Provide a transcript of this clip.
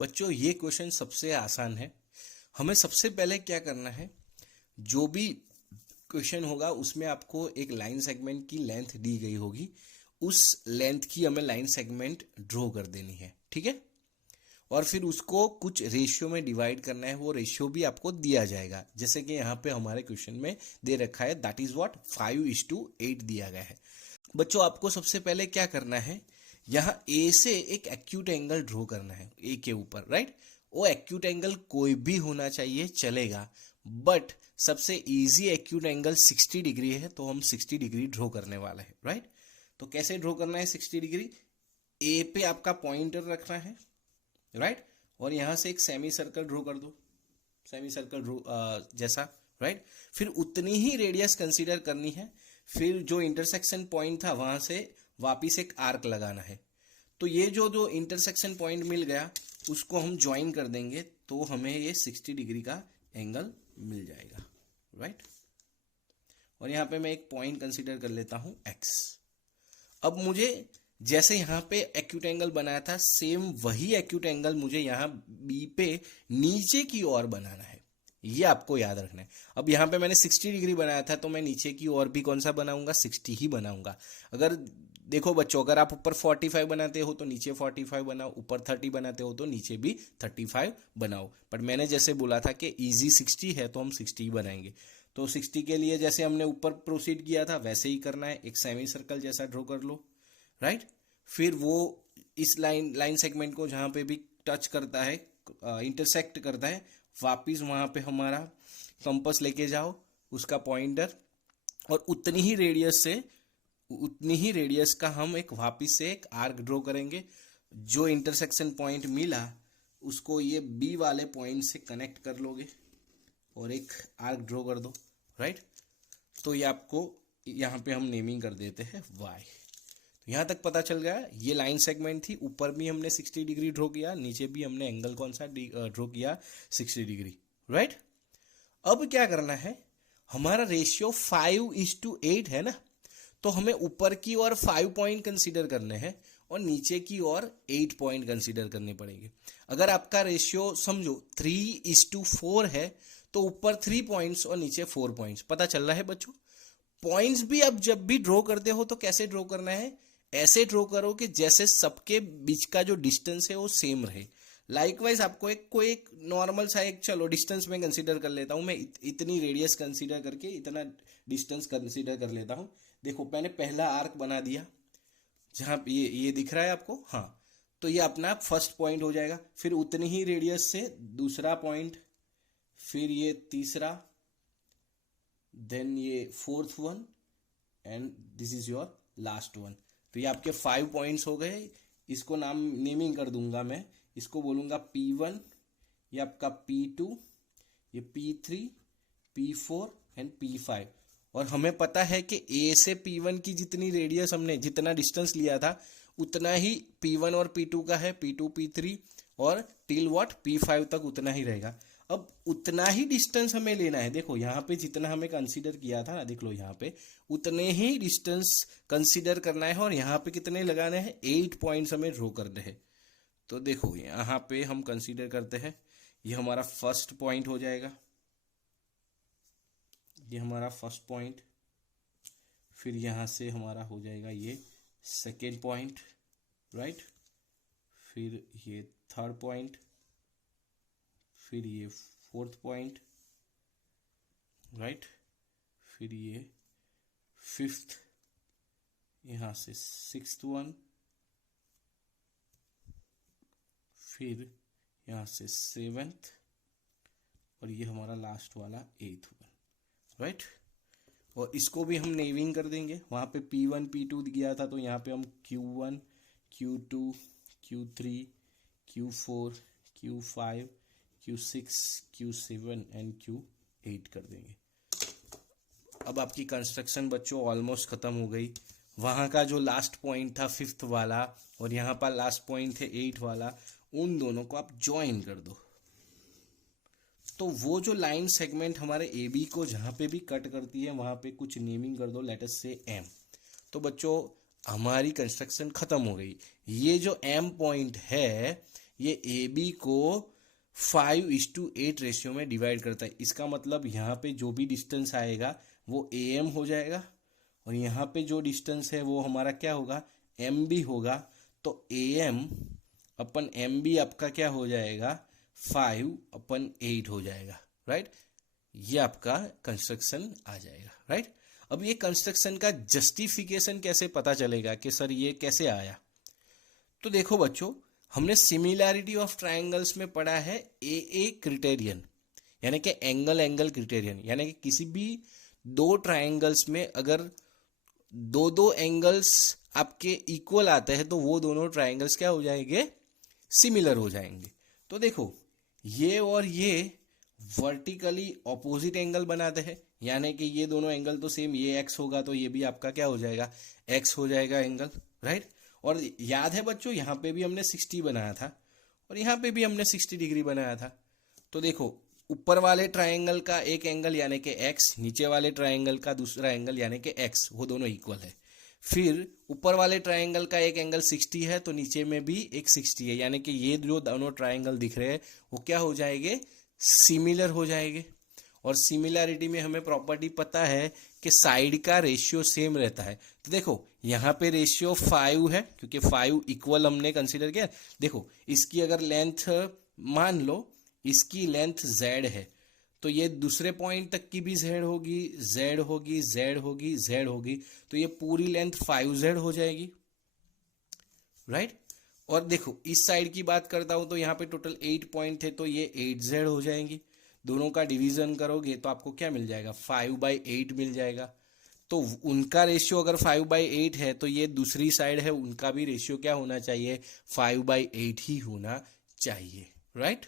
बच्चों ये क्वेश्चन सबसे आसान है। हमें सबसे पहले क्या करना है, जो भी क्वेश्चन होगा उसमें आपको एक लाइन सेगमेंट की लेंथ दी गई होगी, उस लेंथ की हमें लाइन सेगमेंट ड्रॉ कर देनी है, ठीक है। और फिर उसको कुछ रेशियो में डिवाइड करना है, वो रेशियो भी आपको दिया जाएगा, जैसे कि यहाँ पे हमारे क्वेश्चन में दे रखा है, दैट इज व्हाट 5:8 दिया गया है। बच्चों आपको सबसे पहले क्या करना है, यहाँ ए से एक एक्यूट एंगल ड्रॉ करना है ए के ऊपर, राइट। वो एक्यूट एंगल कोई भी होना चाहिए, चलेगा, बट सबसे इजी एक्यूट एंगल 60 डिग्री है, तो हम 60 डिग्री ड्रॉ करने वाला है, राइट। तो कैसे ड्रॉ करना है 60 डिग्री, ए पे आपका पॉइंटर रखना है, राइट। और यहां से एक सेमी सर्कल ड्रॉ कर दो, सेमी सर्कल ड्रॉ जैसा, राइट। फिर उतनी ही रेडियस कंसीडर करनी है, फिर जो इंटरसेक्शन पॉइंट था वहां से वापिस एक आर्क लगाना है। तो ये जो जो इंटरसेक्शन पॉइंट मिल गया उसको हम ज्वाइन कर देंगे, तो हमें ये 60 डिग्री का एंगल मिल जाएगा, राइट। और यहाँ पे मैं एक पॉइंट कंसीडर कर लेता हूं एक्स। अब मुझे जैसे यहाँ पे एक्यूट एंगल बनाया था, सेम वही एक्यूट एंगल मुझे यहाँ बी पे नीचे की ओर बनाना है, ये आपको याद रखना है। अब यहाँ पे मैंने 60 डिग्री बनाया था, तो मैं नीचे की ओर भी कौन सा बनाऊंगा, 60 ही बनाऊंगा। अगर देखो बच्चों, अगर आप ऊपर 45 बनाते हो तो नीचे 45 बनाओ, ऊपर 30 बनाते हो तो नीचे भी 35 बनाओ। बट मैंने जैसे बोला था कि इजी 60 है तो हम 60 ही बनाएंगे। तो 60 के लिए जैसे हमने ऊपर प्रोसीड किया था वैसे ही करना है, एक सेमी सर्कल जैसा ड्रॉ कर लो, राइट। फिर वो इस लाइन लाइन सेगमेंट को जहां पे भी टच करता है, इंटरसेक्ट करता है, वापिस वहां पे हमारा कंपास लेके जाओ, उसका पॉइंटर, और उतनी ही रेडियस का हम एक वापिस से एक आर्क ड्रॉ करेंगे। जो इंटरसेक्शन पॉइंट मिला उसको ये बी वाले पॉइंट से कनेक्ट कर लोगे और एक आर्क ड्रॉ कर दो, राइट। तो ये आपको यहाँ पे हम नेमिंग कर देते हैं वाई। तो यहाँ तक पता चल गया, ये लाइन सेगमेंट थी, ऊपर भी हमने 60 डिग्री ड्रॉ किया, नीचे भी हमने एंगल कौन सा ड्रॉ किया, 60 डिग्री, राइट। अब क्या करना है, हमारा रेशियो 5:8 है ना, तो हमें ऊपर की ओर 5 पॉइंट कंसीडर करने हैं और नीचे की ओर 8 पॉइंट कंसीडर करने पड़ेंगे। अगर आपका रेशियो समझो 3:4 है, तो ऊपर 3 पॉइंट्स और नीचे 4 पॉइंट्स, पता चल रहा है बच्चों। पॉइंट्स भी अब जब भी ड्रॉ करते हो तो कैसे ड्रॉ करना है, ऐसे ड्रॉ करो कि जैसे सबके बीच का जो डिस्टेंस है वो सेम रहे। लाइकवाइज आपको एक कोई एक नॉर्मल सा एक, चलो डिस्टेंस में कंसीडर कर लेता हूं मैं, इतनी रेडियस कंसीडर करके इतना डिस्टेंस कंसीडर कर लेता हूं। देखो मैंने पहला आर्क बना दिया, जहां ये दिख रहा है आपको, हाँ। तो ये अपना फर्स्ट पॉइंट हो जाएगा, फिर उतनी ही रेडियस से दूसरा पॉइंट, फिर ये तीसरा, देन ये fourth one, and this is your last one. तो ये आपके 5 पॉइंट्स हो गए। इसको नाम नेमिंग कर दूंगा मैं, इसको बोलूंगा P1, ये आपका P2, ये P3, P4 एंड P5। और हमें पता है कि A से P1 की जितनी रेडियस हमने जितना डिस्टेंस लिया था उतना ही P1 और P2 का है, P2 P3 और टिल व्हाट P5 तक उतना ही रहेगा। अब उतना ही डिस्टेंस हमें लेना है, देखो यहाँ पे जितना हमें कंसीडर किया था ना, देख लो यहाँ पे उतने ही डिस्टेंस कंसीडर करना है, और यहाँ पे कितने लगाने हैं, 8 पॉइंट्स हमें ड्रॉ करने हैं। तो देखो यहाँ पे हम कंसीडर करते हैं, ये हमारा फर्स्ट पॉइंट हो जाएगा, ये हमारा फर्स्ट पॉइंट, फिर यहाँ से हमारा हो जाएगा ये सेकेंड पॉइंट, राइट। फिर ये थर्ड पॉइंट, फिर ये फोर्थ पॉइंट, राइट। फिर ये फिफ्थ, यहाँ से सिक्स्थ वन, फिर यहाँ से सेवेंथ, और ये हमारा लास्ट वाला एथ वन, राइट। और इसको भी हम नेमिंग कर देंगे, वहाँ पे P1 P2 दिया था तो यहाँ पे हम Q1 Q2 Q3 Q4 Q5 Q6 Q7 and Q8 कर देंगे। अब आपकी कंस्ट्रक्शन बच्चों ऑलमोस्ट खत्म हो गई। वहाँ का जो लास्ट पॉइंट था 5th वाला, और यहाँ पर लास्ट पॉइंट है 8 वाला, उन दोनों को आप ज्वाइन कर दो। तो वो जो लाइन सेगमेंट हमारे ए बी को जहाँ पे भी कट करती है वहाँ पे कुछ नेमिंग कर दो, लेट अस से एम। तो बच्चों हमारी कंस्ट्रक्शन खत्म हो गई। ये जो एम पॉइंट है ये ए बी को 5:8 रेशियो में डिवाइड करता है। इसका मतलब यहाँ पे जो भी डिस्टेंस आएगा वो ए एम हो जाएगा, और यहाँ पे जो डिस्टेंस है वो हमारा क्या होगा, एम बी होगा। तो ए एम अपन एम बी आपका क्या हो जाएगा, 5/8 हो जाएगा, राइट। ये आपका कंस्ट्रक्शन आ जाएगा, राइट। अब ये कंस्ट्रक्शन का जस्टिफिकेशन कैसे पता चलेगा कि सर ये कैसे आया? तो देखो बच्चों, हमने सिमिलैरिटी ऑफ ट्रायंगल्स में पढ़ा है ए क्रिटेरियन, यानी कि एंगल क्रिटेरियन, यानी कि किसी भी दो ट्रायंगल्स में अगर दो एंगल्स आपके इक्वल आते हैं तो वो दोनों ट्रायंगल्स क्या हो जाएंगे, सिमिलर हो जाएंगे। तो देखो ये और ये वर्टिकली ऑपोजिट एंगल बनाते हैं, यानी कि ये दोनों एंगल तो सेम, ये एक्स होगा तो ये भी आपका क्या हो जाएगा, एक्स हो जाएगा एंगल, राइट। और याद है बच्चों, यहाँ पे भी हमने 60 बनाया था और यहाँ पे भी हमने 60 डिग्री बनाया था। तो देखो ऊपर वाले ट्रायंगल का एक एंगल यानी कि एक्स, नीचे वाले ट्रायंगल का दूसरा एंगल यानी कि एक्स, वो दोनों इक्वल है। फिर ऊपर वाले ट्रायंगल का एक एंगल 60 है तो नीचे में भी एक 60 है, यानी कि ये जो दोनों ट्रायंगल दिख रहे हैं वो क्या हो जाएंगे, सिमिलर हो जाएंगे। और सिमिलैरिटी में हमें प्रॉपर्टी पता है कि साइड का रेशियो सेम रहता है। तो देखो यहाँ पे रेशियो 5 है क्योंकि 5 इक्वल हमने कंसीडर किया। देखो इसकी अगर लेंथ मान लो, इसकी लेंथ z है तो ये दूसरे पॉइंट तक की भी z होगी, z होगी, z होगी, z होगी, तो ये पूरी लेंथ 5z हो जाएगी, राइट। और देखो इस साइड की बात करता हूं तो यहाँ पे टोटल 8 पॉइंट है तो ये 8z हो जाएंगी। दोनों का डिवीजन करोगे तो आपको क्या मिल जाएगा, 5/8 मिल जाएगा। तो उनका रेशियो अगर 5/8 है तो ये दूसरी साइड है, उनका भी रेशियो क्या होना चाहिए, 5/8 ही होना चाहिए, राइट।